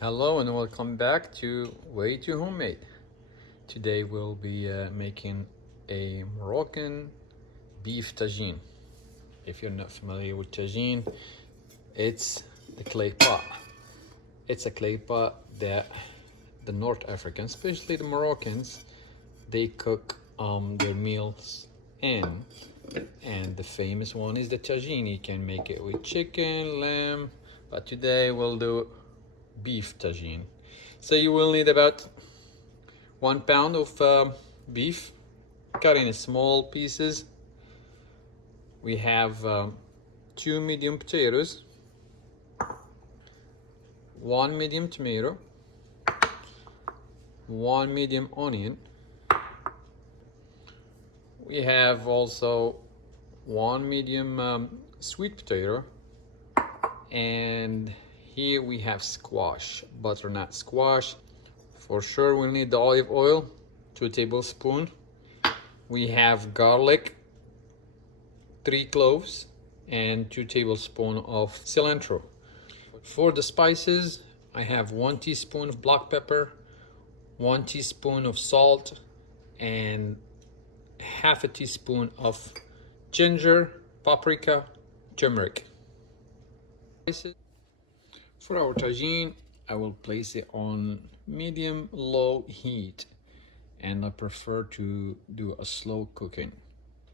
Hello and welcome back to Way to Homemade. Today we'll be making a Moroccan beef tajine. If you're not familiar with tajine, it's the clay pot. It's a clay pot that the North Africans, especially the Moroccans, they cook their meals in. And the famous one is the tajine. You can make it with chicken, lamb, but today we'll do beef tajine. So you will need about 1 pound of beef cut in small pieces. We have 2 medium potatoes, 1 medium tomato, 1 medium onion. We have also 1 medium sweet potato, and here we have squash, butternut squash. For sure we'll need the olive oil, 2 tablespoons. We have garlic, 3 cloves, and 2 tablespoons of cilantro. For the spices, I have 1 teaspoon of black pepper, 1 teaspoon of salt, and half a teaspoon of ginger, paprika, turmeric. For our tagine, I will place it on medium-low heat, and I prefer to do a slow cooking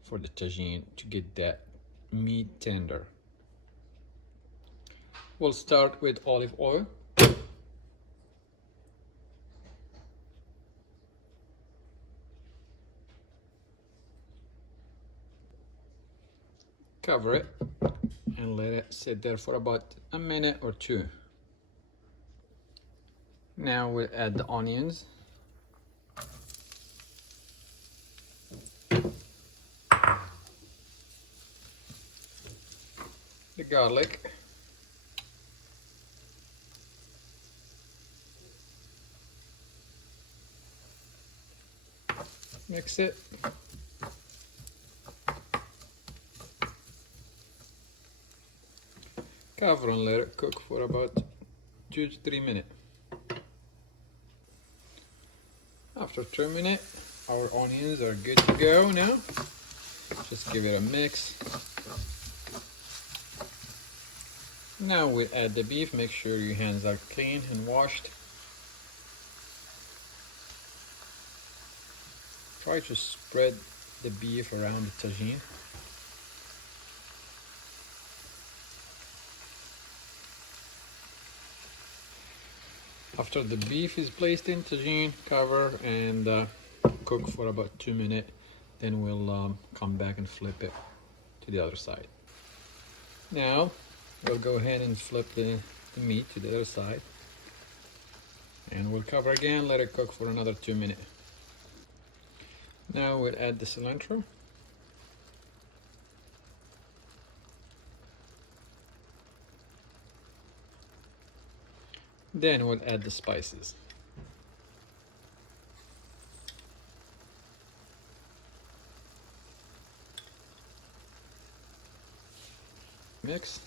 for the tagine to get that meat tender. We'll start with olive oil. Cover it and let it sit there for about a minute or two. Now we'll add the onions. The garlic. Mix it. Cover and let it cook for about 2 to 3 minutes. After 2 minutes, our onions are good to go now. Just give it a mix. Now we'll add the beef. Make sure your hands are clean and washed. Try to spread the beef around the tagine. After the beef is placed in tagine, cover and cook for about 2 minutes. Then we'll come back and flip it to the other side. Now we'll go ahead and flip the meat to the other side, and we'll cover again, let it cook for another 2 minutes. Now we'll add the cilantro. Then we'll add the spices. Mix.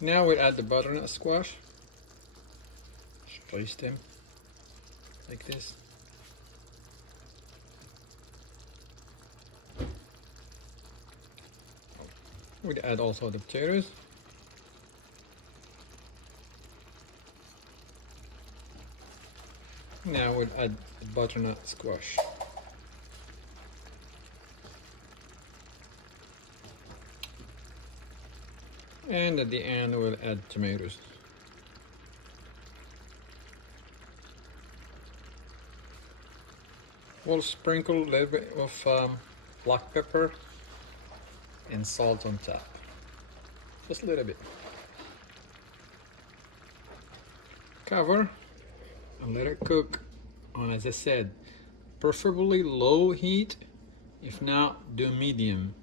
Now we'll add the butternut squash. Just place them like this. We'll add also the potatoes. Now we'll add the butternut squash. And at the end we'll add tomatoes. We'll sprinkle a little bit of black pepper and salt on top. Just a little bit. Cover and let it cook on, as I said, preferably low heat. If not, do medium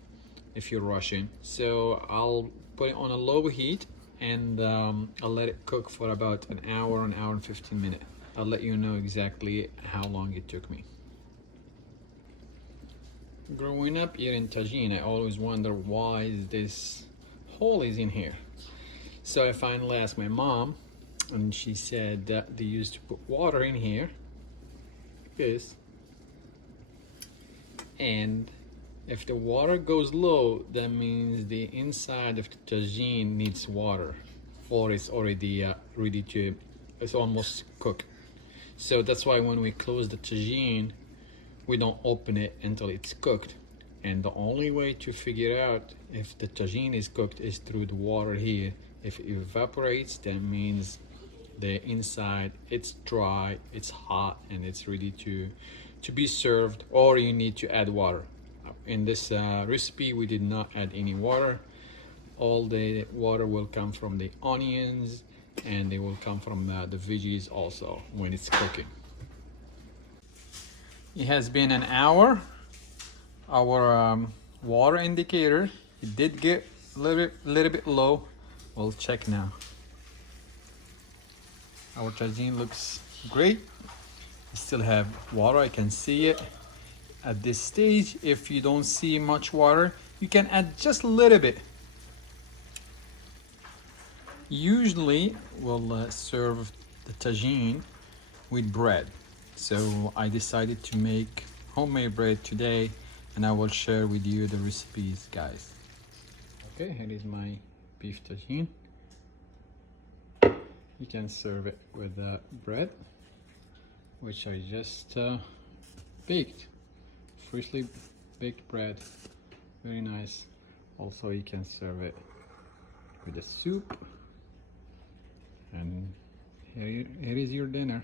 if you're rushing. So I'll put it on a low heat, and I'll let it cook for about an hour and 15 minutes. I'll let you know exactly how long it took me. Growing up eating tagine, I always wonder why this hole is in here. So I finally asked my mom, and she said that they used to put water in here, this, and if the water goes low, that means the inside of the tagine needs water, or it's already ready to, it's almost cooked. So that's why when we close the tagine, we don't open it until it's cooked. And the only way to figure out if the tagine is cooked is through the water here. If it evaporates, that means the inside, it's dry, it's hot, and it's ready to be served, or you need to add water. In this recipe, we did not add any water. All the water will come from the onions, and they will come from the veggies also when it's cooking. It has been an hour. Our water indicator, it did get a little bit low. We'll check now. Our tagine looks great. We still have water, I can see it. At this stage, if you don't see much water, you can add just a little bit. Usually, we'll serve the tagine with bread. So I decided to make homemade bread today, and I will share with you the recipes, guys. Okay, here is my beef tagine. You can serve it with bread, which I just baked. Freshly baked bread, very nice. Also, you can serve it with a soup, and here is your dinner.